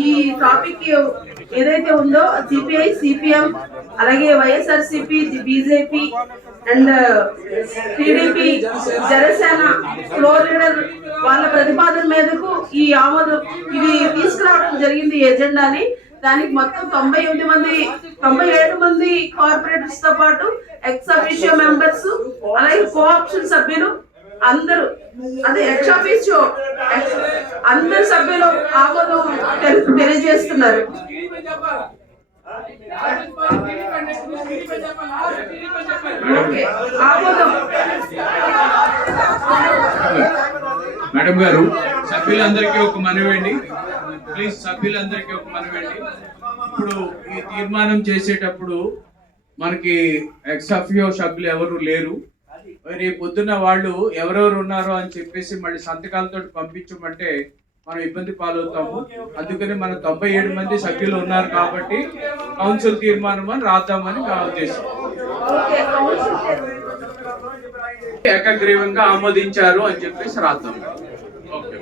ఈ టాపిక్ ఏదైతే ఉందో సిపిఐ సిపిఎం అలాగే YSRCP BJP and TDP Janasena floor leader వాళ్ళ ప్రతిపాదన మీదకు ఈ ఆమోదం ఇది తీసుకురావడం జరిగింది ఎజెండాని. దానికి మొత్తం తొంభై ఎనిమిది మంది తొంభై ఏడు మంది కార్పొరేటర్స్తో పాటు ఎక్స్ అఫీషియో మెంబర్స్ అలాగే కోఆప్షన్ సభ్యులు అందరూ అదే ఎక్స్ అఫీషియో అందరు సభ్యులు ఆమోదం అంటున్నారు మేడం గారు సభ్యులందరికీ ఒక మనవేండి ప్లీజ్ సభ్యులందరికీ ఒక మనవేండి ఇప్పుడు ఈ తీర్మానం చేసేటప్పుడు మనకి ఎక్సఫియో సభ్యులు ఎవరు లేరు. రేపు పొద్దున్న వాళ్ళు ఎవరెవరు ఉన్నారో అని చెప్పేసి మళ్ళీ సంతకాలతో పంపించమంటే మనం ఇబ్బంది పాలవుతాము. అందుకని మన తొంభై ఏడు మంది సభ్యులు ఉన్నారు కాబట్టి కౌన్సిల్ తీర్మానం అని రాద్దామని నా ఉద్దేశం. ఏకగ్రీవంగా ఆమోదించారు అని చెప్పేసి రాద్దాం. ఓకే.